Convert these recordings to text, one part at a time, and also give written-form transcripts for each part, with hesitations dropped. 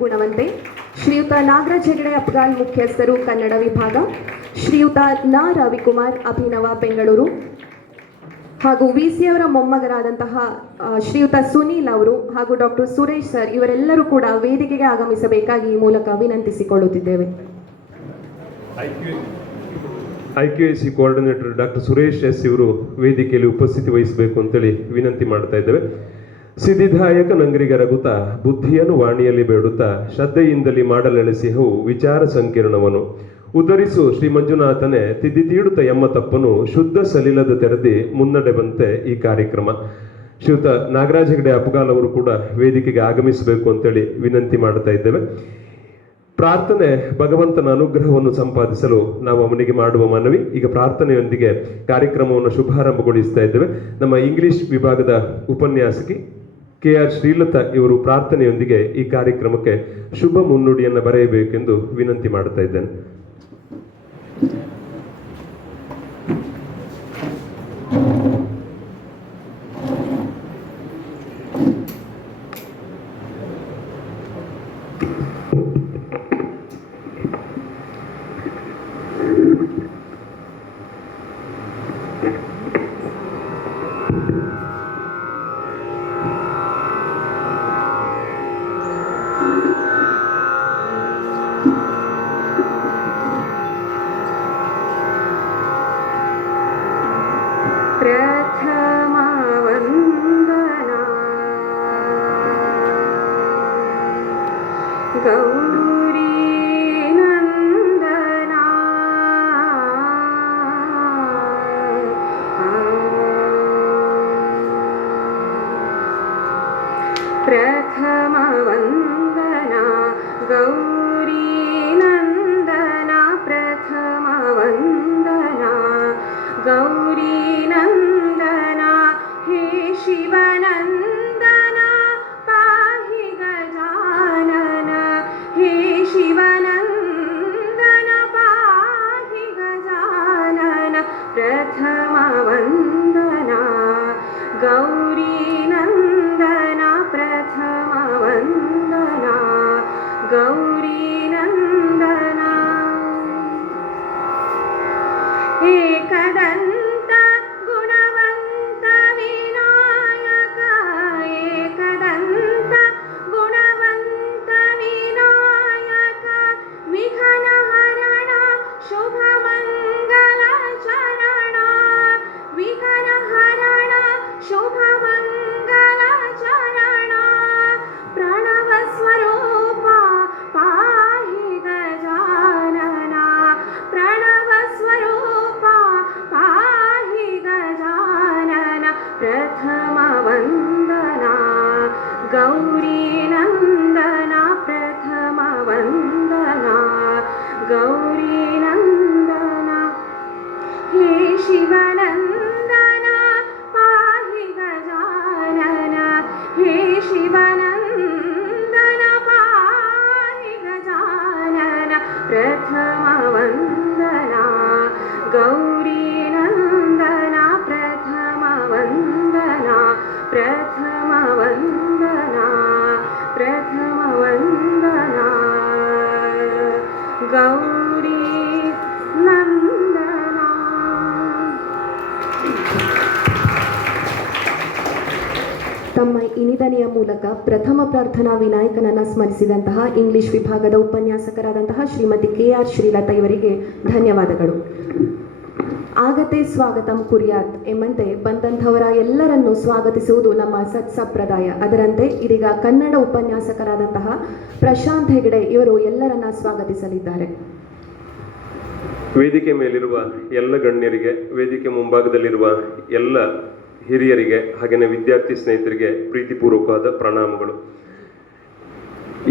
ಗುಣವಂತೆ, ಶ್ರೀಯುತ ನಾಗರಾಜ್ ಹೆಗಡೆ ಅಪ್ಗಾಲ್ ಮುಖ್ಯಸ್ಥರು ಕನ್ನಡ ವಿಭಾಗ, ಶ್ರೀಯುತ ನ ರವಿಕುಮಾರ್ ಅಭಿನವ ಬೆಂಗಳೂರು ಹಾಗೂ ವಿಸಿ ಅವರ ಮೊಮ್ಮಗರಾದಂತಹ ಶ್ರೀಯುತ ಸುನೀಲ್ ಅವರು ಹಾಗೂ ಡಾಕ್ಟರ್ ಸುರೇಶ್ ಸರ್ ಇವರೆಲ್ಲರೂ ಕೂಡ ವೇದಿಕೆಗೆ ಆಗಮಿಸಬೇಕಾಗಿ ಈ ಮೂಲಕ ವಿನಂತಿಸಿಕೊಳ್ಳುತ್ತಿದ್ದೇವೆ. IQAC coordinator doctor Suresh S ಇವರು ವೇದಿಕೆಯಲ್ಲಿ ಉಪಸ್ಥಿತಿ ವಹಿಸಬೇಕು ಅಂತೇಳಿ ವಿನಂತಿ ಮಾಡ್ತಾ ಇದ್ದೇವೆ. ಸಿದ್ಧಿದಾಯಕ ನಂಗರಿಗ ರಘುತ ಬುದ್ಧಿಯನ್ನು ವಾಣಿಯಲ್ಲಿ ಬೇಡುತ್ತಾ ಶ್ರದ್ಧೆಯಿಂದಲೇ ಮಾಡಲೆಳೆಸಿಹವು ವಿಚಾರ ಸಂಕಿರಣವನು ಉದರಿಸು ಶ್ರೀ ಮಂಜುನಾಥನೇ ತಿದ್ದಿ ತೀಡುತ್ತ ಎಮ್ಮ ತಪ್ಪನು ಶುದ್ಧ ಸಲಿಲದ ತೆರೆದಿ ಮುನ್ನಡೆ ಬಂತೆ ಈ ಕಾರ್ಯಕ್ರಮ. ಶ್ರೀಯುತ ನಾಗರಾಜ್ ಹೆಗಡೆ ಅಪ್ಗಾಲ್ ಅವರು ಕೂಡ ವೇದಿಕೆಗೆ ಆಗಮಿಸಬೇಕು ಅಂತೇಳಿ ವಿನಂತಿ ಮಾಡ್ತಾ ಇದ್ದೇವೆ. ಪ್ರಾರ್ಥನೆ ಭಗವಂತನ ಅನುಗ್ರಹವನ್ನು ಸಂಪಾದಿಸಲು ನಾವು ಅವನಿಗೆ ಮಾಡುವ ಮನವಿ. ಈಗ ಪ್ರಾರ್ಥನೆಯೊಂದಿಗೆ ಕಾರ್ಯಕ್ರಮವನ್ನು ಶುಭಾರಂಭಗೊಳಿಸ್ತಾ ಇದ್ದೇವೆ. ನಮ್ಮ ಇಂಗ್ಲಿಷ್ ವಿಭಾಗದ ಉಪನ್ಯಾಸಕಿ KR ಶ್ರೀಲತಾ ಇವರು ಪ್ರಾರ್ಥನೆಯೊಂದಿಗೆ ಈ ಕಾರ್ಯಕ್ರಮಕ್ಕೆ ಶುಭ ಮುನ್ನುಡಿಯನ್ನು ಬರೆಯಬೇಕೆಂದು ವಿನಂತಿ ಮಾಡ್ತಾ ಇದ್ದೇನೆ. ಪ್ರಥಮ ವಂದನಾ ಗೌರಿ ನಂದನ, ಪ್ರಥಮ ವಂದನಾ ಗೌರಿ ನಂದನ, ಹೇ ಶಿವನಂದನ ಪಾಹಿ ಗಜಾನನ, ಹೇ ಶಿವನಂದನ ಪಾಹಿ ಗಜಾನನ, ಪ್ರಥಮ ವಂದನಾ ಗೌರಿ ನಂದನ, ಪ್ರಥಮ ವಂದನಾ ಗೌರಿ ನಂದನ. ಏಕದಂತ ಗುಣವಂತ ವಿನಾಯಕ, ಏಕದಂತ ಗುಣವಂತ ವಿನಾಯಕ, ವಿಘ್ನ ಹರಣ ಶುಭ ಮಂಗಲ ಚರಣ, ವಿಘ್ನ ಹರಣ ಶುಭ ಮಂಗಲ ಚರಣ, ಪ್ರಣವ ಸ್ವರೂಪ ಪಾಹಿ ಗಜಾನನ, ಪ್ರಣವ ಸ್ವರೂಪ ಪಾಹಿ ಗಜಾನನ, ಪ್ರಥಮ ವಂದನಾ ಗೌರಿ ನಂದನ, ಪ್ರಥಮ ವಂದನಾ ಗೌರಿ ನಂದನ, ಹೇ ಶಿವನಂದನ ಪಾಹಿ ಗಜಾನನ, ಹೇ ಶಿವನಂದನ ಪಾಹಿ ಗಜಾನನ, ಪ್ರಥಮ ವಂದನಾ ಗೌರಿ ನಂದನ, ಪ್ರಥಮ ವಂದನಾ, ಪ್ರಥಮ ವಂದನಾ, ಪ್ರಥಮ ವಂದನಾ ಗೌರಿ ನಂದನ. ತಮ್ಮ ಇನಿದನೆಯ ಮೂಲಕ ಪ್ರಥಮ ಪ್ರಾರ್ಥನಾ ವಿನಾಯಕನನ್ನು ಸ್ಮರಿಸಿದಂತಹ ಇಂಗ್ಲಿಷ್ ವಿಭಾಗದ ಉಪನ್ಯಾಸಕರಾದಂತಹ ಶ್ರೀಮತಿ KR ಶ್ರೀಲತಾ ಇವರಿಗೆ ಧನ್ಯವಾದಗಳು. ಆಗತೆ ಸ್ವಾಗತಂ ಕುರ್ಯಾತ್ ಎಂಬಂತೆ ಬಂದಂಥವರ ಎಲ್ಲರನ್ನೂ ಸ್ವಾಗತಿಸುವುದು ನಮ್ಮ ಸತ್ಸಂಪ್ರದಾಯ. ಅದರಂತೆ ಇದೀಗ ಕನ್ನಡ ಉಪನ್ಯಾಸಕರಾದಂತಹ ಪ್ರಶಾಂತ್ ಹೆಗಡೆ ಇವರು ಎಲ್ಲರನ್ನ ಸ್ವಾಗತಿಸಲಿದ್ದಾರೆ. ವೇದಿಕೆ ಮೇಲಿರುವ ಎಲ್ಲ ಗಣ್ಯರಿಗೆ, ವೇದಿಕೆ ಮುಂಭಾಗದಲ್ಲಿರುವ ಎಲ್ಲ ಹಿರಿಯರಿಗೆ, ಹಾಗೆಯೇ ವಿದ್ಯಾರ್ಥಿ ಸ್ನೇಹಿತರಿಗೆ ಪ್ರೀತಿಪೂರ್ವಕವಾದ ಪ್ರಣಾಮಗಳು.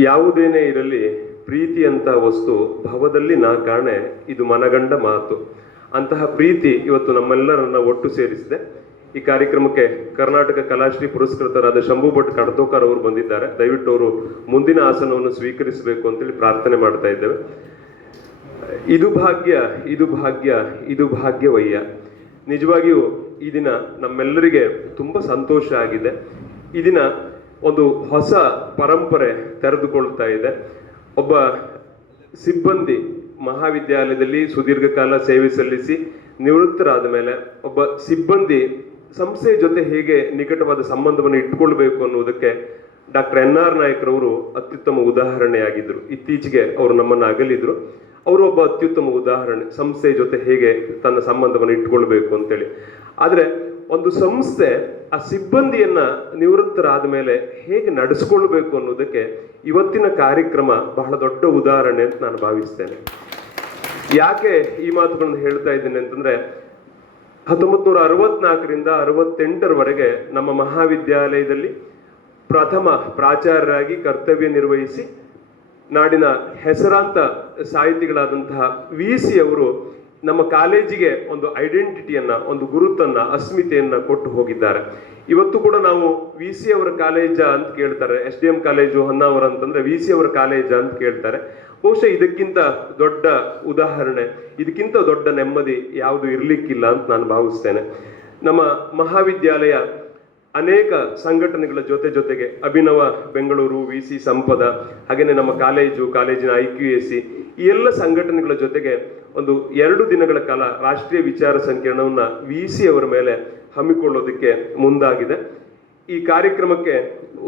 ಯಾವುದೇನೇ ಇರಲಿ, ಪ್ರೀತಿಯಂತಹ ವಸ್ತು ಭವದಲ್ಲಿ ನಾ ಕಾಣೆ, ಇದು ಮನಗಂಡ ಮಾತು. ಅಂತಹ ಪ್ರೀತಿ ಇವತ್ತು ನಮ್ಮೆಲ್ಲರನ್ನ ಒಟ್ಟು ಸೇರಿಸಿದೆ. ಈ ಕಾರ್ಯಕ್ರಮಕ್ಕೆ ಕರ್ನಾಟಕ ಕಲಾಶ್ರೀ ಪುರಸ್ಕೃತರಾದ ಶಂಭು ಭಟ್ ಕಡತೋಕರ್ ಅವರು ಬಂದಿದ್ದಾರೆ. ದಯವಿಟ್ಟು ಅವರು ಮುಂದಿನ ಆಸನವನ್ನು ಸ್ವೀಕರಿಸಬೇಕು ಅಂತೇಳಿ ಪ್ರಾರ್ಥನೆ ಮಾಡ್ತಾ ಇದ್ದೇವೆ. ಇದು ಭಾಗ್ಯ, ಇದು ಭಾಗ್ಯ, ಇದು ಭಾಗ್ಯವಯ್ಯ. ನಿಜವಾಗಿಯೂ ಈ ದಿನ ನಮ್ಮೆಲ್ಲರಿಗೆ ತುಂಬ ಸಂತೋಷ ಆಗಿದೆ. ಈ ದಿನ ಒಂದು ಹೊಸ ಪರಂಪರೆ ತೆರೆದುಕೊಳ್ತಾ ಇದೆ. ಒಬ್ಬ ಸಿಬ್ಬಂದಿ ಮಹಾವಿದ್ಯಾಲಯದಲ್ಲಿ ಸುದೀರ್ಘ ಕಾಲ ಸೇವೆ ಸಲ್ಲಿಸಿ ನಿವೃತ್ತರಾದ ಮೇಲೆ ಒಬ್ಬ ಸಿಬ್ಬಂದಿ ಸಂಸ್ಥೆಯ ಜೊತೆ ಹೇಗೆ ನಿಕಟವಾದ ಸಂಬಂಧವನ್ನು ಇಟ್ಕೊಳ್ಬೇಕು ಅನ್ನುವುದಕ್ಕೆ ಡಾಕ್ಟರ್ NR ನಾಯಕ್ರವರು ಅತ್ಯುತ್ತಮ ಉದಾಹರಣೆಯಾಗಿದ್ದರು. ಇತ್ತೀಚೆಗೆ ಅವರು ನಮ್ಮನ್ನು ಅಗಲಿದ್ರು. ಅವರು ಒಬ್ಬ ಅತ್ಯುತ್ತಮ ಉದಾಹರಣೆ, ಸಂಸ್ಥೆಯ ಜೊತೆ ಹೇಗೆ ತನ್ನ ಸಂಬಂಧವನ್ನು ಇಟ್ಕೊಳ್ಬೇಕು ಅಂತೇಳಿ. ಆದರೆ ಒಂದು ಸಂಸ್ಥೆ ಆ ಸಿಬ್ಬಂದಿಯನ್ನ ನಿವೃತ್ತರಾದ ಮೇಲೆ ಹೇಗೆ ನಡೆಸ್ಕೊಳ್ಬೇಕು ಅನ್ನೋದಕ್ಕೆ ಇವತ್ತಿನ ಕಾರ್ಯಕ್ರಮ ಬಹಳ ದೊಡ್ಡ ಉದಾಹರಣೆ ಅಂತ ನಾನು ಭಾವಿಸ್ತೇನೆ. ಯಾಕೆ ಈ ಮಾತುಗಳನ್ನು ಹೇಳ್ತಾ ಇದ್ದೇನೆ ಅಂತಂದ್ರೆ, 1964ರಿಂದ 68ರವರೆಗೆ ನಮ್ಮ ಮಹಾವಿದ್ಯಾಲಯದಲ್ಲಿ ಪ್ರಥಮ ಪ್ರಾಚಾರ್ಯರಾಗಿ ಕರ್ತವ್ಯ ನಿರ್ವಹಿಸಿ ನಾಡಿನ ಹೆಸರಾಂತ ಸಾಹಿತಿಗಳಾದಂತಹ VC ಅವರು ನಮ್ಮ ಕಾಲೇಜಿಗೆ ಒಂದು ಐಡೆಂಟಿಟಿಯನ್ನ, ಒಂದು ಗುರುತನ್ನ, ಅಸ್ಮಿತೆಯನ್ನ ಕೊಟ್ಟು ಹೋಗಿದ್ದಾರೆ. ಇವತ್ತು ಕೂಡ ನಾವು VC ಅವರ ಕಾಲೇಜ ಅಂತ ಕೇಳ್ತಾರೆ, SDM ಕಾಲೇಜು ಹೊನ್ನಾವರ ಅಂತಂದ್ರೆ VC ಅವರ ಕಾಲೇಜ ಅಂತ ಕೇಳ್ತಾರೆ. ಬಹುಶಃ ಇದಕ್ಕಿಂತ ದೊಡ್ಡ ಉದಾಹರಣೆ, ಇದಕ್ಕಿಂತ ದೊಡ್ಡ ನೆಮ್ಮದಿ ಯಾವುದು ಇರ್ಲಿಕ್ಕಿಲ್ಲ ಅಂತ ನಾನು ಭಾವಿಸ್ತೇನೆ. ನಮ್ಮ ಮಹಾವಿದ್ಯಾಲಯ ಅನೇಕ ಸಂಘಟನೆಗಳ ಜೊತೆಗೆ ಅಭಿನವ ಬೆಂಗಳೂರು, VC ಸಂಪದ, ಹಾಗೇನೆ ನಮ್ಮ ಕಾಲೇಜಿನ IQAC, ಈ ಎಲ್ಲ ಸಂಘಟನೆಗಳ ಜೊತೆಗೆ ಒಂದು 2 ದಿನಗಳ ಕಾಲ ರಾಷ್ಟ್ರೀಯ ವಿಚಾರ ಸಂಕಿರಣವನ್ನ VC ಅವರ ಮೇಲೆ ಹಮ್ಮಿಕೊಳ್ಳೋದಕ್ಕೆ ಮುಂದಾಗಿದೆ. ಈ ಕಾರ್ಯಕ್ರಮಕ್ಕೆ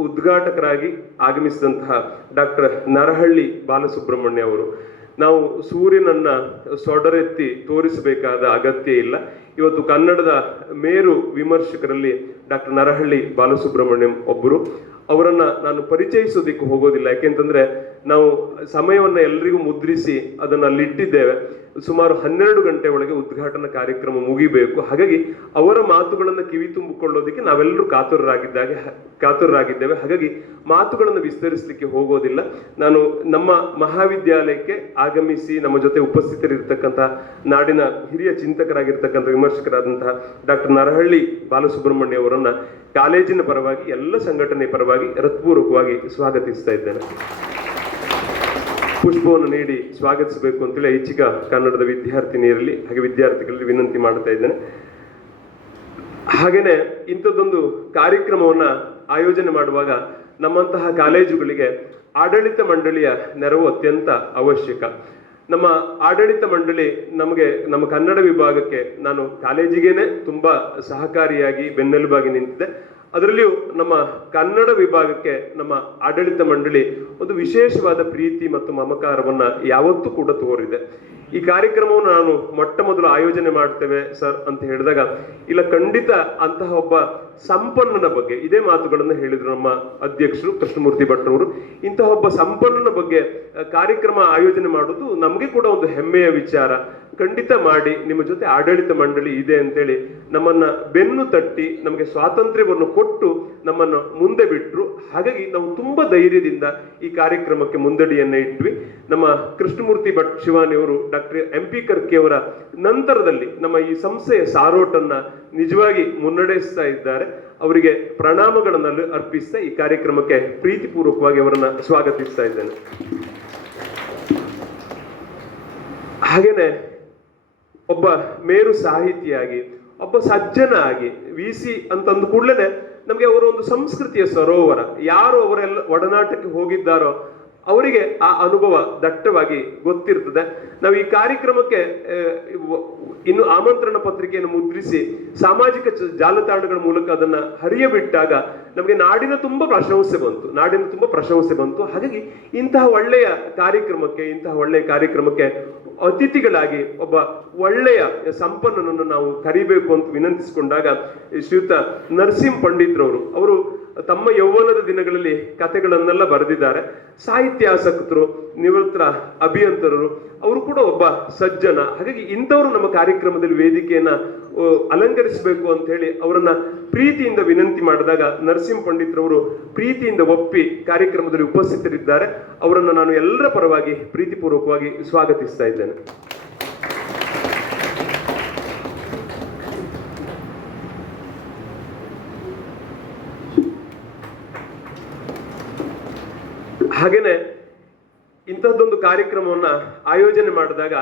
ಉದ್ಘಾಟಕರಾಗಿ ಆಗಮಿಸಿದಂತಹ ಡಾಕ್ಟರ್ ನರಹಳ್ಳಿ ಬಾಲಸುಬ್ರಹ್ಮಣ್ಯ ಅವರು, ನಾವು ಸೂರ್ಯನನ್ನ ಸೊಡರೆತ್ತಿ ತೋರಿಸಬೇಕಾದ ಅಗತ್ಯ ಇಲ್ಲ. ಇವತ್ತು ಕನ್ನಡದ ಮೇರು ವಿಮರ್ಶಕರಲ್ಲಿ ಡಾಕ್ಟರ್ ನರಹಳ್ಳಿ ಬಾಲಸುಬ್ರಹ್ಮಣ್ಯಂ ಒಬ್ಬರು. ಅವರನ್ನ ನಾನು ಪರಿಚಯಿಸೋದಿಕ್ಕೆ ಹೋಗೋದಿಲ್ಲ, ಯಾಕೆಂತಂದ್ರೆ ನಾವು ಸಮಯವನ್ನ ಎಲ್ರಿಗೂ ಮುದ್ರಿಸಿ ಅದನ್ನ ಅಲ್ಲಿಟ್ಟಿದ್ದೇವೆ. ಸುಮಾರು 12 ಗಂಟೆ ಒಳಗೆ ಉದ್ಘಾಟನಾ ಕಾರ್ಯಕ್ರಮ ಮುಗಿಬೇಕು. ಹಾಗಾಗಿ ಅವರ ಮಾತುಗಳನ್ನು ಕಿವಿ ತುಂಬಿಕೊಳ್ಳೋದಕ್ಕೆ ನಾವೆಲ್ಲರೂ ಕಾತುರರಾಗಿದ್ದೇವೆ. ಹಾಗಾಗಿ ಮಾತುಗಳನ್ನು ವಿಸ್ತರಿಸಲಿಕ್ಕೆ ಹೋಗೋದಿಲ್ಲ. ನಾನು ನಮ್ಮ ಮಹಾವಿದ್ಯಾಲಯಕ್ಕೆ ಆಗಮಿಸಿ ನಮ್ಮ ಜೊತೆ ಉಪಸ್ಥಿತರಿರ್ತಕ್ಕಂಥ ನಾಡಿನ ಹಿರಿಯ ಚಿಂತಕರಾಗಿರ್ತಕ್ಕಂಥ ವಿಮರ್ಶಕರಾದಂತಹ ಡಾಕ್ಟರ್ ನರಹಳ್ಳಿ ಬಾಲಸುಬ್ರಹ್ಮಣ್ಯ ಅವರನ್ನ ಕಾಲೇಜಿನ ಪರವಾಗಿ, ಎಲ್ಲ ಸಂಘಟನೆ ಪರವಾಗಿ ಹೃತ್ಪೂರ್ವಕವಾಗಿ ಸ್ವಾಗತಿಸ್ತಾ ಇದ್ದೇನೆ. ಪುಷ್ಪವನ್ನು ನೀಡಿ ಸ್ವಾಗತಿಸಬೇಕು ಅಂತೇಳಿ ಐಚ್ಛಿಕ ಕನ್ನಡದ ವಿದ್ಯಾರ್ಥಿನಿಯರಲ್ಲಿ ಹಾಗೆ ವಿದ್ಯಾರ್ಥಿಗಳಲ್ಲಿ ವಿನಂತಿ ಮಾಡ್ತಾ ಇದ್ದೇನೆ. ಹಾಗೇನೆ ಇಂಥದ್ದೊಂದು ಕಾರ್ಯಕ್ರಮವನ್ನ ಆಯೋಜನೆ ಮಾಡುವಾಗ ನಮ್ಮಂತಹ ಕಾಲೇಜುಗಳಿಗೆ ಆಡಳಿತ ಮಂಡಳಿಯ ನೆರವು ಅತ್ಯಂತ ಅವಶ್ಯಕ. ನಮ್ಮ ಆಡಳಿತ ಮಂಡಳಿ ನಮ್ಮ ಕನ್ನಡ ವಿಭಾಗಕ್ಕೆ, ನಾನು ಕಾಲೇಜಿಗೇನೆ ತುಂಬಾ ಸಹಕಾರಿಯಾಗಿ ಬೆನ್ನೆಲುಬಾಗಿ ನಿಂತಿದೆ. ಅದರಲ್ಲಿಯೂ ನಮ್ಮ ಕನ್ನಡ ವಿಭಾಗಕ್ಕೆ ನಮ್ಮ ಆಡಳಿತ ಮಂಡಳಿ ಒಂದು ವಿಶೇಷವಾದ ಪ್ರೀತಿ ಮತ್ತು ಮಮಕಾರವನ್ನ ಯಾವತ್ತೂ ಕೂಡ ತೋರಿದೆ. ಈ ಕಾರ್ಯಕ್ರಮವನ್ನು ನಾನು ಮೊಟ್ಟ ಮೊದಲು ಆಯೋಜನೆ ಮಾಡ್ತೇವೆ ಸರ್ ಅಂತ ಹೇಳಿದಾಗ, ಇಲ್ಲ ಖಂಡಿತ ಅಂತಹ ಒಬ್ಬ ಸಂಪನ್ನನ ಬಗ್ಗೆ ಇದೇ ಮಾತುಗಳನ್ನು ಹೇಳಿದ್ರು ನಮ್ಮ ಅಧ್ಯಕ್ಷರು ಕೃಷ್ಣಮೂರ್ತಿ ಭಟ್ರವರು. ಇಂತಹ ಒಬ್ಬ ಸಂಪನ್ನನ ಬಗ್ಗೆ ಕಾರ್ಯಕ್ರಮ ಆಯೋಜನೆ ಮಾಡೋದು ನಮಗೆ ಕೂಡ ಒಂದು ಹೆಮ್ಮೆಯ ವಿಚಾರ. ಖಂಡಿತ ಮಾಡಿ, ನಿಮ್ಮ ಜೊತೆ ಆಡಳಿತ ಮಂಡಳಿ ಇದೆ ಅಂತೇಳಿ ನಮ್ಮನ್ನ ಬೆನ್ನು ತಟ್ಟಿ ನಮಗೆ ಸ್ವಾತಂತ್ರ್ಯವನ್ನು ಕೊಟ್ಟು ನಮ್ಮನ್ನು ಮುಂದೆ ಬಿಟ್ರು. ಹಾಗಾಗಿ ನಾವು ತುಂಬಾ ಧೈರ್ಯದಿಂದ ಈ ಕಾರ್ಯಕ್ರಮಕ್ಕೆ ಮುಂದಡಿಯನ್ನ ಇಟ್ವಿ. ನಮ್ಮ ಕೃಷ್ಣಮೂರ್ತಿ ಭಟ್ ಶಿವಾನಿಯವರು, ಡಾಕ್ಟರ್ MP ಕರ್ಕಿ ಅವರ ನಂತರದಲ್ಲಿ ನಮ್ಮ ಈ ಸಂಸ್ಥೆಯ ಸಾರೋಟನ್ನ ನಿಜವಾಗಿ ಮುನ್ನಡೆಸ್ತಾ ಇದ್ದಾರೆ. ಅವರಿಗೆ ಪ್ರಣಾಮಗಳನ್ನು ಅರ್ಪಿಸ್ತಾ ಈ ಕಾರ್ಯಕ್ರಮಕ್ಕೆ ಪ್ರೀತಿಪೂರ್ವಕವಾಗಿ ಅವರನ್ನ ಸ್ವಾಗತಿಸ್ತಾ ಇದ್ದೇನೆ. ಹಾಗೇನೆ ಒಬ್ಬ ಮೇರು ಸಾಹಿತಿಯಾಗಿ, ಒಬ್ಬ ಸಜ್ಜನ ಆಗಿ, VC ಅಂತಂದ ಕೂಡಲೇ ನಮಗೆ ಅವರ ಒಂದು ಸಂಸ್ಕೃತಿಯ ಸರೋವರ. ಯಾರು ಅವರೆಲ್ಲ ಒಡನಾಟಕ್ಕೆ ಹೋಗಿದ್ದಾರೋ ಅವರಿಗೆ ಆ ಅನುಭವ ದಟ್ಟವಾಗಿ ಗೊತ್ತಿರ್ತದೆ. ನಾವು ಈ ಕಾರ್ಯಕ್ರಮಕ್ಕೆ ಇನ್ನು ಆಮಂತ್ರಣ ಪತ್ರಿಕೆಯನ್ನು ಮುದ್ರಿಸಿ ಸಾಮಾಜಿಕ ಜಾಲತಾಣಗಳ ಮೂಲಕ ಅದನ್ನ ಹರಿಯಬಿಟ್ಟಾಗ ನಮಗೆ ನಾಡಿನ ತುಂಬಾ ಪ್ರಶಂಸೆ ಬಂತು. ಹಾಗಾಗಿ ಇಂತಹ ಒಳ್ಳೆಯ ಕಾರ್ಯಕ್ರಮಕ್ಕೆ ಅತಿಥಿಗಳಾಗಿ ಒಬ್ಬ ಒಳ್ಳೆಯ ಸಂಪನ್ನನನ್ನು ನಾವು ಕರಿಬೇಕು ಅಂತ ವಿನಂತಿಸಿಕೊಂಡಾಗ ಶ್ರೀಯುತ ನರಸಿಂಹ ಪಂಡಿತ್ರವರು, ಅವರು ತಮ್ಮ ಯೌವನದ ದಿನಗಳಲ್ಲಿ ಕಥೆಗಳನ್ನೆಲ್ಲ ಬರೆದಿದ್ದಾರೆ. ಸಾಹಿತ್ಯಾಸಕ್ತರು, ನಿವೃತ್ತ ಅಭಿಯಂತರರು, ಅವರು ಕೂಡ ಒಬ್ಬ ಸಜ್ಜನ. ಹಾಗಾಗಿ ಇಂಥವರು ನಮ್ಮ ಕಾರ್ಯಕ್ರಮದಲ್ಲಿ ವೇದಿಕೆಯನ್ನ ಅಲಂಕರಿಸಬೇಕು ಅಂತ ಹೇಳಿ ಅವರನ್ನ ಪ್ರೀತಿಯಿಂದ ವಿನಂತಿ ಮಾಡಿದಾಗ ನರಸಿಂಹ ಪಂಡಿತ್ರವರು ಪ್ರೀತಿಯಿಂದ ಒಪ್ಪಿ ಕಾರ್ಯಕ್ರಮದಲ್ಲಿ ಉಪಸ್ಥಿತರಿದ್ದಾರೆ. ಅವರನ್ನು ನಾನು ಎಲ್ಲರ ಪರವಾಗಿ ಪ್ರೀತಿಪೂರ್ವಕವಾಗಿ ಸ್ವಾಗತಿಸ್ತಾ ಇದ್ದೇನೆ. ಹಾಗೇನೆ ಇಂಥದ್ದೊಂದು ಕಾರ್ಯಕ್ರಮವನ್ನ ಆಯೋಜನೆ ಮಾಡಿದಾಗ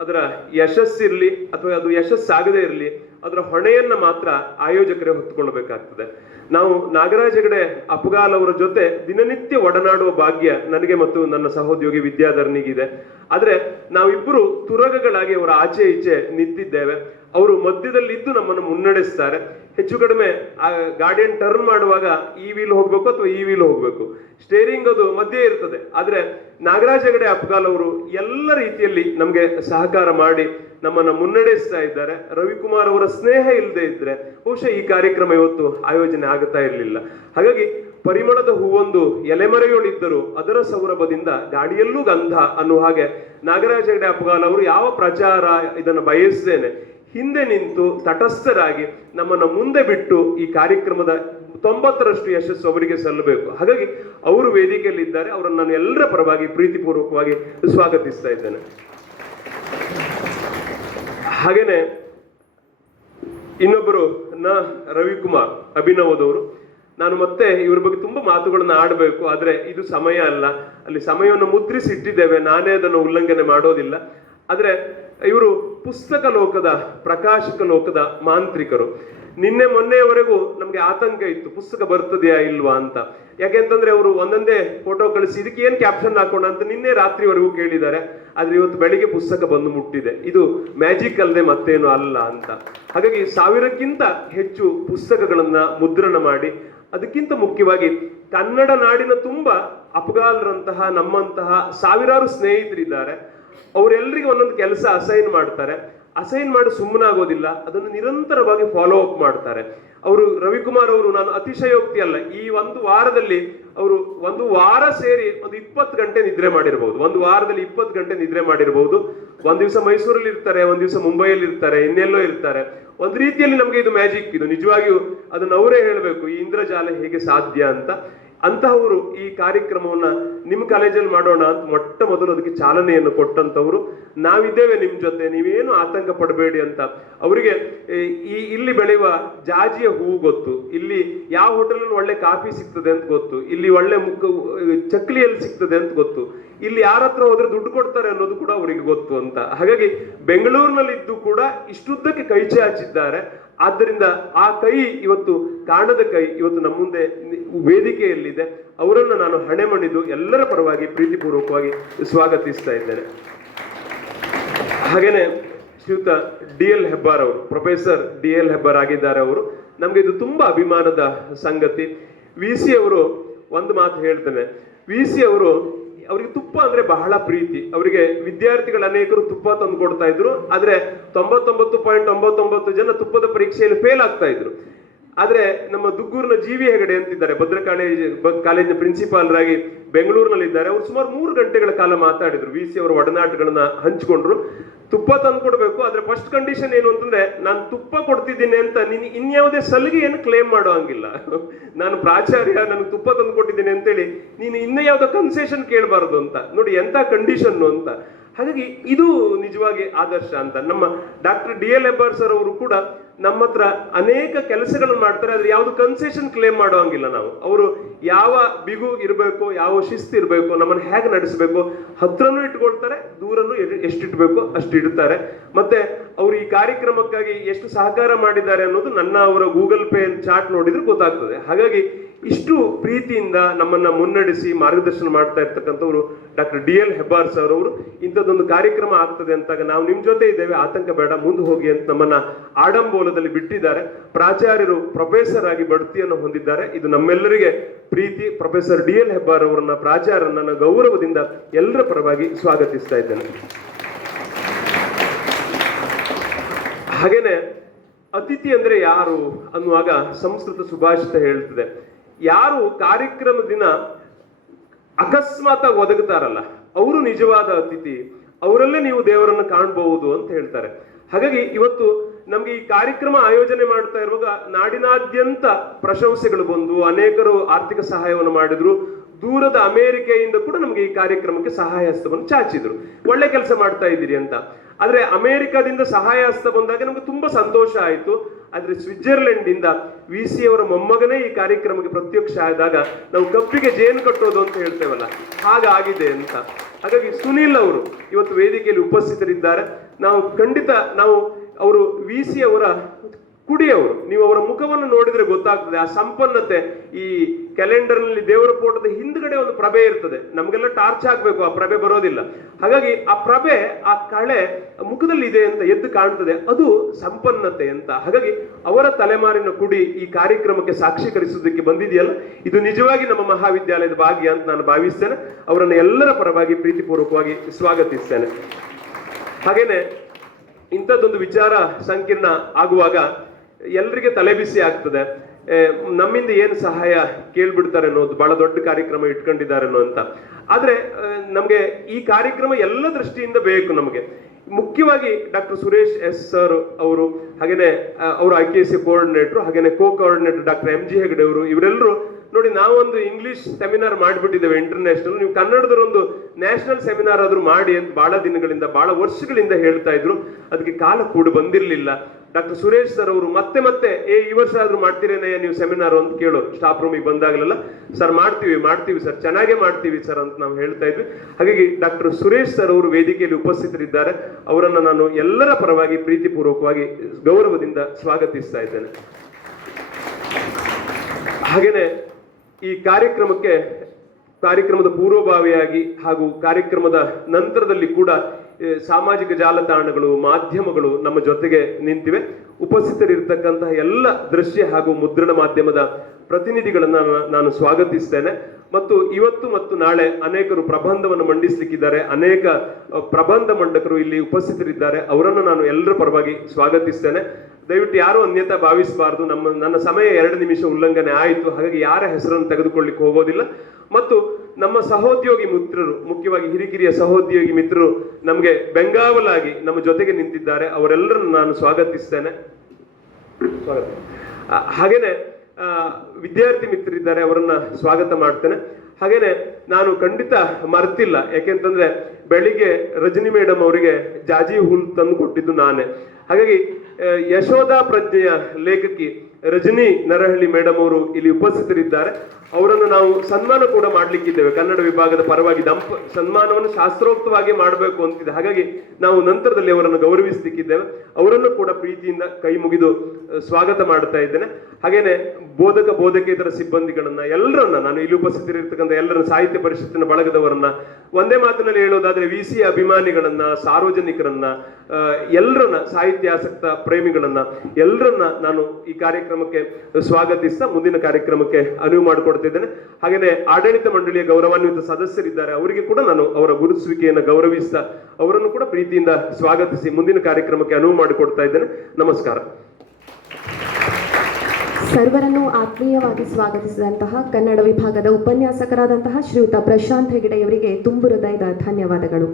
ಅದರ ಯಶಸ್ಸಿರ್ಲಿ ಅಥವಾ ಅದು ಯಶಸ್ಸಾಗದೇ ಇರಲಿ, ಅದರ ಹೊಣೆಯನ್ನ ಮಾತ್ರ ಆಯೋಜಕರೇ ಹೊತ್ತುಕೊಳ್ಳಬೇಕಾಗ್ತದೆ. ನಾವು ನಾಗರಾಜ್ ಹೆಗಡೆ ಅಪ್ಗಾಲ್ ಅವರ ಜೊತೆ ದಿನನಿತ್ಯ ಒಡನಾಡುವ ಭಾಗ್ಯ ನನಗೆ ಮತ್ತು ನನ್ನ ಸಹೋದ್ಯೋಗಿ ವಿದ್ಯಾಧರನಿಗಿದೆ. ಆದ್ರೆ ನಾವಿಬ್ಬರು ತುರಗಗಳಾಗಿ ಅವರ ಆಚೆ ಈಚೆ ನಿಂತಿದ್ದೇವೆ. ಅವರು ಮಧ್ಯದಲ್ಲಿದ್ದು ನಮ್ಮನ್ನು ಮುನ್ನಡೆಸ್ತಾರೆ. ಹೆಚ್ಚು ಕಡಿಮೆ ಆ ಗಾಡಿಯನ್ನು ಟರ್ನ್ ಮಾಡುವಾಗ ಈ ವೀಲ್ ಹೋಗ್ಬೇಕು ಅಥವಾ ಈ ವೀಲ್ ಹೋಗ್ಬೇಕು, ಸ್ಟೇರಿಂಗ್ ಅದು ಮಧ್ಯೆ ಇರ್ತದೆ. ಆದ್ರೆ ನಾಗರಾಜ್ ಹೆಗಡೆ ಅಪ್ಗಾಲ್ ಅವರು ಎಲ್ಲ ರೀತಿಯಲ್ಲಿ ನಮ್ಗೆ ಸಹಕಾರ ಮಾಡಿ ನಮ್ಮನ್ನ ಮುನ್ನಡೆಸ್ತಾ ಇದ್ದಾರೆ. ರವಿಕುಮಾರ್ ಅವರ ಸ್ನೇಹ ಇಲ್ಲದೆ ಇದ್ರೆ ಬಹುಶಃ ಈ ಕಾರ್ಯಕ್ರಮ ಇವತ್ತು ಆಯೋಜನೆ ಆಗುತ್ತಾ ಇರಲಿಲ್ಲ. ಹಾಗಾಗಿ ಪರಿಮಳದ ಹೂವೊಂದು ಎಲೆಮರೆಯೊಳಿದ್ದರು ಅದರ ಸೌರಭದಿಂದ ಗಾಡಿಯಲ್ಲೂ ಗಂಧ ಅನ್ನುವ ಹಾಗೆ ನಾಗರಾಜ್ ಹೆಗಡೆ ಅಪ್ಗಾಲ್ ಅವರು ಯಾವ ಪ್ರಚಾರ ಇದನ್ನು ಬಯಸ್ತೇನೆ ಹಿಂದೆ ನಿಂತು ತಟಸ್ಥರಾಗಿ ನಮ್ಮನ್ನ ಮುಂದೆ ಬಿಟ್ಟು ಈ ಕಾರ್ಯಕ್ರಮದ 90% ಯಶಸ್ಸು ಅವರಿಗೆ ಸಲ್ಲಬೇಕು. ಹಾಗಾಗಿ ಅವರು ವೇದಿಕೆಯಲ್ಲಿದ್ದಾರೆ. ಅವರನ್ನು ನಾನು ಎಲ್ಲರ ಪರವಾಗಿ ಪ್ರೀತಿಪೂರ್ವಕವಾಗಿ ಸ್ವಾಗತಿಸ್ತಾ ಇದ್ದೇನೆ. ಹಾಗೇನೆ ಇನ್ನೊಬ್ಬರು ರವಿಕುಮಾರ್ ಅಭಿನವದವರು. ನಾನು ಮತ್ತೆ ಇವ್ರ ಬಗ್ಗೆ ತುಂಬಾ ಮಾತುಗಳನ್ನ ಆಡಬೇಕು, ಆದ್ರೆ ಇದು ಸಮಯ ಅಲ್ಲ. ಅಲ್ಲಿ ಸಮಯವನ್ನು ಮುದ್ರಿಸಿ ಇಟ್ಟಿದ್ದೇವೆ, ನಾನೇ ಅದನ್ನು ಉಲ್ಲಂಘನೆ ಮಾಡೋದಿಲ್ಲ. ಆದ್ರೆ ಇವರು ಪುಸ್ತಕ ಲೋಕದ ಪ್ರಕಾಶಕ ಲೋಕದ ಮಾಂತ್ರಿಕರು. ನಿನ್ನೆ ಮೊನ್ನೆಯವರೆಗೂ ನಮ್ಗೆ ಆತಂಕ ಇತ್ತು ಪುಸ್ತಕ ಬರ್ತದೆಯಾ ಇಲ್ವಾ ಅಂತ. ಯಾಕೆಂತಂದ್ರೆ ಅವರು ಒಂದೊಂದೇ ಫೋಟೋ ಕಳಿಸಿ ಇದಕ್ಕೆ ಏನ್ ಕ್ಯಾಪ್ಷನ್ ಹಾಕೋಣ ಅಂತ ನಿನ್ನೆ ರಾತ್ರಿವರೆಗೂ ಕೇಳಿದ್ದಾರೆ. ಆದ್ರೆ ಇವತ್ತು ಬೆಳಿಗ್ಗೆ ಪುಸ್ತಕ ಬಂದು ಮುಟ್ಟಿದೆ. ಇದು ಮ್ಯಾಜಿಕ್ ಅಲ್ಲದೆ ಮತ್ತೇನು ಅಲ್ಲ ಅಂತ. ಹಾಗಾಗಿ 1000ಕ್ಕಿಂತ ಹೆಚ್ಚು ಪುಸ್ತಕಗಳನ್ನ ಮುದ್ರಣ ಮಾಡಿ, ಅದಕ್ಕಿಂತ ಮುಖ್ಯವಾಗಿ ಕನ್ನಡ ನಾಡಿನ ತುಂಬಾ ಅಪ್ಗಾಲ್ರಂತಹ ನಮ್ಮಂತಹ ಸಾವಿರಾರು ಸ್ನೇಹಿತರಿದ್ದಾರೆ. ಅವರೆಲ್ಲರಿಗೂ ಒಂದೊಂದು ಕೆಲಸ ಅಸೈನ್ ಮಾಡ್ತಾರೆ. ಅಸೈನ್ ಮಾಡಿ ಸುಮ್ಮನಾಗೋದಿಲ್ಲ, ಅದನ್ನು ನಿರಂತರವಾಗಿ ಫಾಲೋ ಅಪ್ ಮಾಡ್ತಾರೆ. ಅವರು ರವಿಕುಮಾರ್ ಅವರು, ನಾನು ಅತಿಶಯೋಕ್ತಿ ಅಲ್ಲ, ಈ ಒಂದು ವಾರದಲ್ಲಿ ಅವರು ಒಂದು ವಾರ ಸೇರಿ ಒಂದು 20 ಗಂಟೆ ನಿದ್ರೆ ಮಾಡಿರಬಹುದು. ಒಂದು ವಾರದಲ್ಲಿ 20 ಗಂಟೆ ನಿದ್ರೆ ಮಾಡಿರಬಹುದು. ಒಂದ್ ದಿವಸ ಮೈಸೂರಲ್ಲಿ ಇರ್ತಾರೆ, ಒಂದ್ ದಿವಸ ಮುಂಬೈಯಲ್ಲಿ ಇರ್ತಾರೆ, ಇನ್ನೆಲ್ಲೋ ಇರ್ತಾರೆ. ಒಂದ್ ರೀತಿಯಲ್ಲಿ ನಮ್ಗೆ ಇದು ಮ್ಯಾಜಿಕ್. ಇದು ನಿಜವಾಗಿಯೂ ಅದನ್ನ ಅವರೇ ಹೇಳಬೇಕು, ಈ ಇಂದ್ರಜಾಲ ಹೇಗೆ ಸಾಧ್ಯ ಅಂತ. ಅಂತಹವರು ಈ ಕಾರ್ಯಕ್ರಮವನ್ನ ನಿಮ್ಮ ಕಾಲೇಜಲ್ಲಿ ಮಾಡೋಣ ಅಂತ ಮೊಟ್ಟ ಮೊದಲು ಅದಕ್ಕೆ ಚಾಲನೆಯನ್ನು ಕೊಟ್ಟಂತವ್ರು. ನಾವಿದ್ದೇವೆ ನಿಮ್ ಜೊತೆ, ನೀವೇನು ಆತಂಕ ಪಡಬೇಡಿ ಅಂತ. ಅವರಿಗೆ ಇಲ್ಲಿ ಬೆಳೆಯುವ ಜಾಜಿಯ ಹೂವು ಗೊತ್ತು, ಇಲ್ಲಿ ಯಾವ ಹೋಟೆಲ್ ಒಳ್ಳೆ ಕಾಫಿ ಸಿಗ್ತದೆ ಅಂತ ಗೊತ್ತು, ಇಲ್ಲಿ ಒಳ್ಳೆ ಚಕ್ಲಿಯಲ್ಲಿ ಸಿಗ್ತದೆ ಅಂತ ಗೊತ್ತು, ಇಲ್ಲಿ ಯಾರ ಹತ್ರ ಹೋದ್ರೆ ದುಡ್ಡು ಕೊಡ್ತಾರೆ ಅನ್ನೋದು ಕೂಡ ಅವರಿಗೆ ಗೊತ್ತು ಅಂತ. ಹಾಗಾಗಿ ಬೆಂಗಳೂರಿನಲ್ಲಿ ಇದ್ದು ಕೂಡ ಇಷ್ಟುದ್ದಕ್ಕೆ ಕೈ ಚಾಚಿದ್ದಾರೆ. ಆದ್ದರಿಂದ ಆ ಕೈ ಇವತ್ತು ಕಾಣದ ಕೈ ಇವತ್ತು ನಮ್ಮ ಮುಂದೆ ವೇದಿಕೆಯಲ್ಲಿದೆ. ಅವರನ್ನು ನಾನು ಹಣೆ ಮಣಿದು ಎಲ್ಲರ ಪರವಾಗಿ ಪ್ರೀತಿಪೂರ್ವಕವಾಗಿ ಸ್ವಾಗತಿಸ್ತಾ ಇದ್ದೇನೆ. ಹಾಗೇನೆ ಶ್ರೀಯುತ DL ಹೆಬ್ಬಾರ್ ಅವರು, ಪ್ರೊಫೆಸರ್ DL ಹೆಬ್ಬಾರ್ ಆಗಿದ್ದಾರೆ ಅವರು. ನಮ್ಗೆ ಇದು ತುಂಬಾ ಅಭಿಮಾನದ ಸಂಗತಿ. VC ಅವರು ಒಂದು ಮಾತು ಹೇಳ್ತೇನೆ. VC ಅವರು, ಅವರಿಗೆ ತುಪ್ಪ ಅಂದ್ರೆ ಬಹಳ ಪ್ರೀತಿ. ಅವರಿಗೆ ವಿದ್ಯಾರ್ಥಿಗಳು ಅನೇಕರು ತುಪ್ಪ ತಂದು ಕೊಡ್ತಾ ಇದ್ರು. ಆದ್ರೆ 99.99 ಜನ ತುಪ್ಪದ ಪರೀಕ್ಷೆಯಲ್ಲಿ ಫೇಲ್ ಆಗ್ತಾ ಇದ್ರು. ಆದ್ರೆ ನಮ್ಮ ದುಗ್ಗೂರಿನ GV ಹೆಗಡೆ ಅಂತಿದ್ದಾರೆ, ಭದ್ರ ಕಾಲೇಜಿನ ಪ್ರಿನ್ಸಿಪಾಲರಾಗಿ ಬೆಂಗಳೂರಿನಲ್ಲಿ ಇದ್ದಾರೆ. ಅವರು ಸುಮಾರು 3 ಗಂಟೆಗಳ ಕಾಲ ಮಾತಾಡಿದ್ರು. VC ಅವರ ಒಡನಾಟಗಳನ್ನ ಹಂಚಿಕೊಂಡ್ರು. ತುಪ್ಪ ತಂದು ಕೊಡ್ಬೇಕು, ಆದ್ರೆ ಫಸ್ಟ್ ಕಂಡೀಷನ್ ಏನು ಅಂತಂದ್ರೆ, ನಾನು ತುಪ್ಪ ಕೊಡ್ತಿದ್ದೀನಿ ಅಂತ ನೀನು ಇನ್ಯಾವುದೇ ಸಲಿಗೆಯನ್ನು ಕ್ಲೇಮ್ ಮಾಡೋ ಹಂಗಿಲ್ಲ. ನಾನು ಪ್ರಾಚಾರ್ಯ, ನನಗೆ ತುಪ್ಪ ತಂದು ಕೊಟ್ಟಿದ್ದೀನಿ ಅಂತೇಳಿ ನೀನು ಇನ್ನ ಯಾವ್ದೋ ಕನ್ಸೆಷನ್ ಕೇಳಬಾರದು ಅಂತ. ನೋಡಿ ಎಂತ ಕಂಡೀಷನ್ ಅಂತ. ಹಾಗಾಗಿ ಇದು ನಿಜವಾಗಿ ಆದರ್ಶ ಅಂತ. ನಮ್ಮ ಡಾಕ್ಟರ್ DL ಹೆಬ್ಬಾರ್ ಸರ್ ಅವರು ಕೂಡ ನಮ್ಮ ಹತ್ರ ಅನೇಕ ಕೆಲಸಗಳನ್ನು ಮಾಡ್ತಾರೆ, ಆದ್ರೆ ಯಾವ್ದು ಕನ್ಸೆಷನ್ ಕ್ಲೇಮ್ ಮಾಡೋ ಹಂಗಿಲ್ಲ ನಾವು. ಅವರು ಯಾವ ಬಿಗು ಇರಬೇಕು, ಯಾವ ಶಿಸ್ತು ಇರಬೇಕು, ನಮ್ಮನ್ನು ಹೇಗೆ ನಡೆಸಬೇಕು, ಹತ್ರನೂ ಇಟ್ಕೊಳ್ತಾರೆ, ದೂರನೂ ಎಷ್ಟಿಟ್ಬೇಕು ಅಷ್ಟು ಇಡ್ತಾರೆ. ಮತ್ತೆ ಅವರು ಈ ಕಾರ್ಯಕ್ರಮಕ್ಕಾಗಿ ಎಷ್ಟು ಸಹಕಾರ ಮಾಡಿದ್ದಾರೆ ಅನ್ನೋದು ನನ್ನ ಅವರ ಗೂಗಲ್ ಪೇ ಚಾಟ್ ನೋಡಿದ್ರೆ ಗೊತ್ತಾಗ್ತದೆ. ಹಾಗಾಗಿ ಇಷ್ಟು ಪ್ರೀತಿಯಿಂದ ನಮ್ಮನ್ನ ಮುನ್ನಡೆಸಿ ಮಾರ್ಗದರ್ಶನ ಮಾಡ್ತಾ ಇರ್ತಕ್ಕಂಥವ್ರು ಡಾಕ್ಟರ್ DL ಹೆಬ್ಬಾರ್ ಸರ್ ಅವರು. ಇಂಥದ್ದೊಂದು ಕಾರ್ಯಕ್ರಮ ಆಗ್ತದೆ ಅಂತಾಗ ನಾವು ನಿಮ್ ಜೊತೆ ಇದ್ದೇವೆ, ಆತಂಕ ಬೇಡ, ಮುಂದೆ ಹೋಗಿ ಅಂತ ನಮ್ಮನ್ನ ಆಡಂಬೋಲದಲ್ಲಿ ಬಿಟ್ಟಿದ್ದಾರೆ. ಪ್ರಾಚಾರ್ಯರು ಪ್ರೊಫೆಸರ್ ಆಗಿ ಬಡ್ತಿಯನ್ನು ಹೊಂದಿದ್ದಾರೆ. ಇದು ನಮ್ಮೆಲ್ಲರಿಗೆ ಪ್ರೀತಿ. ಪ್ರೊಫೆಸರ್ DL ಹೆಬ್ಬಾರ್ ಅವರನ್ನ, ಪ್ರಾಚಾರ್ಯರನ್ನ ಗೌರವದಿಂದ ಎಲ್ಲರ ಪರವಾಗಿ ಸ್ವಾಗತಿಸ್ತಾ ಇದ್ದೇನೆ. ಹಾಗೇನೆ ಅತಿಥಿ ಅಂದ್ರೆ ಯಾರು ಅನ್ನುವಾಗ ಸಂಸ್ಕೃತ ಸುಭಾಷಿತ ಹೇಳ್ತದೆ, ಯಾರು ಕಾರ್ಯಕ್ರಮ ದಿನ ಅಕಸ್ಮಾತ್ ಆಗಿ ಒದಗುತ್ತಾರಲ್ಲ ಅವರು ನಿಜವಾದ ಅತಿಥಿ, ಅವರಲ್ಲೇ ನೀವು ದೇವರನ್ನು ಕಾಣಬಹುದು ಅಂತ ಹೇಳ್ತಾರೆ. ಹಾಗಾಗಿ ಇವತ್ತು ನಮ್ಗೆ ಈ ಕಾರ್ಯಕ್ರಮ ಆಯೋಜನೆ ಮಾಡ್ತಾ ಇರುವಾಗ ನಾಡಿನಾದ್ಯಂತ ಪ್ರಶಂಸೆಗಳು ಬಂದು ಅನೇಕರು ಆರ್ಥಿಕ ಸಹಾಯವನ್ನು ಮಾಡಿದ್ರು. ದೂರದ ಅಮೆರಿಕೆಯಿಂದ ಕೂಡ ನಮ್ಗೆ ಈ ಕಾರ್ಯಕ್ರಮಕ್ಕೆ ಸಹಾಯ ಹಸ್ತವನ್ನು ಚಾಚಿದ್ರು, ಒಳ್ಳೆ ಕೆಲಸ ಮಾಡ್ತಾ ಇದ್ದೀರಿ ಅಂತ. ಆದ್ರೆ ಅಮೆರಿಕದಿಂದ ಸಹಾಯ ಹಸ್ತ ಬಂದಾಗ ನಮ್ಗೆ ತುಂಬಾ ಸಂತೋಷ ಆಯ್ತು. ಆದ್ರೆ ಸ್ವಿಟ್ಜರ್ಲೆಂಡ್ ಇಂದ VC ಅವರ ಮೊಮ್ಮಗನೇ ಈ ಕಾರ್ಯಕ್ರಮಕ್ಕೆ ಪ್ರತ್ಯಕ್ಷ ಆದಾಗ ನಾವು ಕಪ್ಪಿಗೆ ಜೇನು ಕಟ್ಟೋದು ಅಂತ ಹೇಳ್ತೇವಲ್ಲ, ಹಾಗಾಗಿದೆ ಅಂತ. ಹಾಗಾಗಿ ಸುನೀಲ್ ಅವರು ಇವತ್ತು ವೇದಿಕೆಯಲ್ಲಿ ಉಪಸ್ಥಿತರಿದ್ದಾರೆ. ನಾವು ಖಂಡಿತ ಅವರು ವಿ.ಸಿ. ಅವರ ಕುಡಿಯವರು. ನೀವು ಅವರ ಮುಖವನ್ನು ನೋಡಿದ್ರೆ ಗೊತ್ತಾಗ್ತದೆ ಆ ಸಂಪನ್ನತೆ. ಈ ಕ್ಯಾಲೆಂಡರ್ ನಲ್ಲಿ ದೇವರ ಫೋಟೋದ ಹಿಂದ್ಗಡೆ ಒಂದು ಪ್ರಭೆ ಇರ್ತದೆ, ನಮಗೆಲ್ಲ ಟಾರ್ಚ್ ಹಾಕ್ಬೇಕು, ಆ ಪ್ರಭೆ ಬರೋದಿಲ್ಲ. ಹಾಗಾಗಿ ಆ ಪ್ರಭೆ, ಆ ಕಳೆ ಮುಖದಲ್ಲಿ ಇದೆ ಅಂತ ಎದ್ದು ಕಾಣ್ತದೆ, ಅದು ಸಂಪನ್ನತೆ ಅಂತ. ಹಾಗಾಗಿ ಅವರ ತಲೆಮಾರಿನ ಕುಡಿ ಈ ಕಾರ್ಯಕ್ರಮಕ್ಕೆ ಸಾಕ್ಷೀಕರಿಸುವುದಕ್ಕೆ ಬಂದಿದೆಯಲ್ಲ, ಇದು ನಿಜವಾಗಿ ನಮ್ಮ ಮಹಾವಿದ್ಯಾಲಯದ ಭಾಗ್ಯ ಅಂತ ನಾನು ಭಾವಿಸ್ತೇನೆ. ಅವರನ್ನು ಎಲ್ಲರ ಪರವಾಗಿ ಪ್ರೀತಿಪೂರ್ವಕವಾಗಿ ಸ್ವಾಗತಿಸ್ತೇನೆ. ಹಾಗೇನೆ ಇಂಥದ್ದೊಂದು ವಿಚಾರ ಸಂಕೀರ್ಣ ಆಗುವಾಗ ಎಲ್ರಿಗೆ ತಲೆಬಿಸಿ ಆಗ್ತದೆ. ನಮ್ಮಿಂದ ಏನು ಸಹಾಯ ಕೇಳ್ಬಿಡ್ತಾರೆ ಅನ್ನೋದು, ಬಹಳ ದೊಡ್ಡ ಕಾರ್ಯಕ್ರಮ ಇಟ್ಕೊಂಡಿದ್ದಾರೆ ಅನ್ನೋ ಅಂತ. ಆದ್ರೆ ನಮ್ಗೆ ಈ ಕಾರ್ಯಕ್ರಮ ಎಲ್ಲ ದೃಷ್ಟಿಯಿಂದ ಬೇಕು. ನಮಗೆ ಮುಖ್ಯವಾಗಿ ಡಾಕ್ಟರ್ ಸುರೇಶ್ ಎಸ್ ಸರ್ ಅವರು, ಹಾಗೇನೆ ಅವರು IKC ಕೋಆರ್ಡಿನೇಟರ್, ಹಾಗೇನೆ ಕೋಆರ್ಡಿನೇಟರ್ ಡಾಕ್ಟರ್ MG ಹೆಗಡೆ ಅವರು, ಇವರೆಲ್ಲರೂ ನೋಡಿ, ನಾವೊಂದು ಇಂಗ್ಲಿಷ್ ಸೆಮಿನಾರ್ ಮಾಡಿಬಿಟ್ಟಿದ್ದೇವೆ ಇಂಟರ್ನ್ಯಾಷನಲ್, ನೀವು ಕನ್ನಡದವರೊಂದು ನ್ಯಾಷನಲ್ ಸೆಮಿನಾರ್ ಆದ್ರೂ ಮಾಡಿ ಅಂತ ಬಹಳ ದಿನಗಳಿಂದ, ಬಹಳ ವರ್ಷಗಳಿಂದ ಹೇಳ್ತಾ ಇದ್ರು. ಅದಕ್ಕೆ ಕಾಲ ಕೂಡ ಬಂದಿರಲಿಲ್ಲ. ಡಾಕ್ಟರ್ ಸುರೇಶ್ ಸರ್ ಅವರು ಮತ್ತೆ ಮತ್ತೆ ಈ ವರ್ಷ ಆದ್ರೂ ಮಾಡ್ತೀರೇನಯ್ಯ ನೀವು ಸೆಮಿನಾರ್ ಅಂತ ಕೇಳೋರು ಸ್ಟಾಫ್ ರೂಮಿಗೆ ಬಂದಾಗಲೆಲ್ಲ. ಸರ್ ಮಾಡ್ತೀವಿ ಸರ್, ಚೆನ್ನಾಗೇ ಮಾಡ್ತೀವಿ ಸರ್ ಅಂತ ನಾವು ಹೇಳ್ತಾ ಇದ್ವಿ. ಹಾಗಾಗಿ ಡಾಕ್ಟರ್ ಸುರೇಶ್ ಸರ್ ಅವರು ವೇದಿಕೆಯಲ್ಲಿ ಉಪಸ್ಥಿತರಿದ್ದಾರೆ. ಅವರನ್ನು ನಾನು ಎಲ್ಲರ ಪರವಾಗಿ ಪ್ರೀತಿಪೂರ್ವಕವಾಗಿ ಗೌರವದಿಂದ ಸ್ವಾಗತಿಸ್ತಾ ಇದ್ದೇನೆ. ಹಾಗೇನೆ ಈ ಕಾರ್ಯಕ್ರಮದ ಪೂರ್ವಭಾವಿಯಾಗಿ ಹಾಗೂ ಕಾರ್ಯಕ್ರಮದ ನಂತರದಲ್ಲಿ ಕೂಡ ಸಾಮಾಜಿಕ ಜಾಲತಾಣಗಳು, ಮಾಧ್ಯಮಗಳು ನಮ್ಮ ಜೊತೆಗೆ ನಿಂತಿವೆ. ಉಪಸ್ಥಿತರಿರ್ತಕ್ಕಂತಹ ಎಲ್ಲ ದೃಶ್ಯ ಹಾಗೂ ಮುದ್ರಣ ಮಾಧ್ಯಮದ ಪ್ರತಿನಿಧಿಗಳನ್ನ ನಾನು ಸ್ವಾಗತಿಸ್ತೇನೆ. ಮತ್ತು ಇವತ್ತು ಮತ್ತು ನಾಳೆ ಅನೇಕರು ಪ್ರಬಂಧವನ್ನು ಮಂಡಿಸಲಿಕ್ಕಿದ್ದಾರೆ, ಅನೇಕ ಪ್ರಬಂಧ ಮಂಡಕರು ಇಲ್ಲಿ ಉಪಸ್ಥಿತರಿದ್ದಾರೆ. ಅವರನ್ನು ನಾನು ಎಲ್ಲರ ಪರವಾಗಿ ಸ್ವಾಗತಿಸ್ತೇನೆ. ದಯವಿಟ್ಟು ಯಾರು ಅನ್ಯತಾ ಭಾವಿಸಬಾರದು. ನನ್ನ ಸಮಯ 2 ನಿಮಿಷ ಉಲ್ಲಂಘನೆ ಆಯಿತು, ಹಾಗಾಗಿ ಯಾರ ಹೆಸರನ್ನು ತೆಗೆದುಕೊಳ್ಳಿಕ್ಕೆ ಹೋಗೋದಿಲ್ಲ. ಮತ್ತು ನಮ್ಮ ಸಹೋದ್ಯೋಗಿ ಮಿತ್ರರು, ಮುಖ್ಯವಾಗಿ ಹಿರಿಕಿರಿಯ ಸಹೋದ್ಯೋಗಿ ಮಿತ್ರರು ನಮಗೆ ಬೆಂಗಾವಲಾಗಿ ನಮ್ಮ ಜೊತೆಗೆ ನಿಂತಿದ್ದಾರೆ. ಅವರೆಲ್ಲರನ್ನು ನಾನು ಸ್ವಾಗತಿಸ್ತೇನೆ. ಹಾಗೇನೆ ವಿದ್ಯಾರ್ಥಿ ಮಿತ್ರರಿದ್ದಾರೆ, ಅವರನ್ನ ಸ್ವಾಗತ ಮಾಡ್ತೇನೆ. ಹಾಗೇನೆ ನಾನು ಖಂಡಿತ ಮರ್ತಿಲ್ಲ, ಯಾಕೆಂತಂದ್ರೆ ಬೆಳಿಗ್ಗೆ ರಜನಿ ಮೇಡಮ್ ಅವರಿಗೆ ಜಾಜಿ ಹುಲ್ ತಂದು ಕೊಟ್ಟಿದ್ದು ನಾನೇ. ಹಾಗಾಗಿ ಯಶೋಧ ಪ್ರಜ್ಞೆಯ ಲೇಖಕಿ ರಜನಿ ನರಹಳ್ಳಿ ಮೇಡಮ್ ಅವರು ಇಲ್ಲಿ ಉಪಸ್ಥಿತರಿದ್ದಾರೆ. ಅವರನ್ನು ನಾವು ಸನ್ಮಾನ ಕೂಡ ಮಾಡ್ಲಿಕ್ಕಿದ್ದೇವೆ ಕನ್ನಡ ವಿಭಾಗದ ಪರವಾಗಿ. ಸನ್ಮಾನವನ್ನು ಶಾಸ್ತ್ರೋಕ್ತವಾಗಿ ಮಾಡಬೇಕು ಅಂತಿದೆ, ಹಾಗಾಗಿ ನಾವು ನಂತರದಲ್ಲಿ ಅವರನ್ನು ಗೌರವಿಸಲಿಕ್ಕಿದ್ದೇವೆ. ಅವರನ್ನು ಕೂಡ ಪ್ರೀತಿಯಿಂದ ಕೈ ಮುಗಿದು ಸ್ವಾಗತ ಮಾಡ್ತಾ ಇದ್ದೇನೆ. ಹಾಗೇನೆ ಬೋಧಕೇತರ ಸಿಬ್ಬಂದಿಗಳನ್ನ ಎಲ್ಲರನ್ನ, ನಾನು ಇಲ್ಲಿ ಉಪಸ್ಥಿತರಿರ್ತಕ್ಕಂಥ ಎಲ್ಲರನ್ನ, ಸಾಹಿತ್ಯ ಪರಿಷತ್ತಿನ ಬಳಗದವರನ್ನ, ಒಂದೇ ಮಾತಿನಲ್ಲಿ ಹೇಳೋದಾದ್ರೆ ವಿ.ಸಿ. ಅಭಿಮಾನಿಗಳನ್ನ, ಸಾರ್ವಜನಿಕರನ್ನ, ಎಲ್ಲರನ್ನ, ಸಾಹಿತ್ಯಾಸಕ್ತ ಪ್ರೇಮಿಗಳನ್ನ ಎಲ್ಲರನ್ನ ನಾನು ಈ ಕಾರ್ಯಕ್ರಮಕ್ಕೆ ಸ್ವಾಗತಿಸ್ತಾ ಮುಂದಿನ ಕಾರ್ಯಕ್ರಮಕ್ಕೆ ಅನುವು ಮಾಡಿಕೊಡ್ತಿದ್ದೇನೆ. ಹಾಗೇನೆ ಆಡಳಿತ ಮಂಡಳಿಯ ಗೌರವಾನ್ವಿತ ಸದಸ್ಯರಿದ್ದಾರೆ, ಅವರಿಗೆ ಕೂಡ ನಾನು ಅವರ ಗುರುತಿಸುವಿಕೆಯನ್ನು ಗೌರವಿಸ್ತಾ ಅವರನ್ನು ಕೂಡ ಪ್ರೀತಿಯಿಂದ ಸ್ವಾಗತಿಸಿ ಮುಂದಿನ ಕಾರ್ಯಕ್ರಮಕ್ಕೆ ಅನುವು ಮಾಡಿಕೊಡ್ತಾ ಇದ್ದೇನೆ. ನಮಸ್ಕಾರ. ಸರ್ವರನ್ನು ಆತ್ಮೀಯವಾಗಿ ಸ್ವಾಗತಿಸಿದಂತಹ ಕನ್ನಡ ವಿಭಾಗದ ಉಪನ್ಯಾಸಕರಾದಂತಹ ಶ್ರೀಯುತ ಪ್ರಶಾಂತ್ ಹೆಗಡೆಯವರಿಗೆ ತುಂಬು ಹೃದಯದ ಧನ್ಯವಾದಗಳು.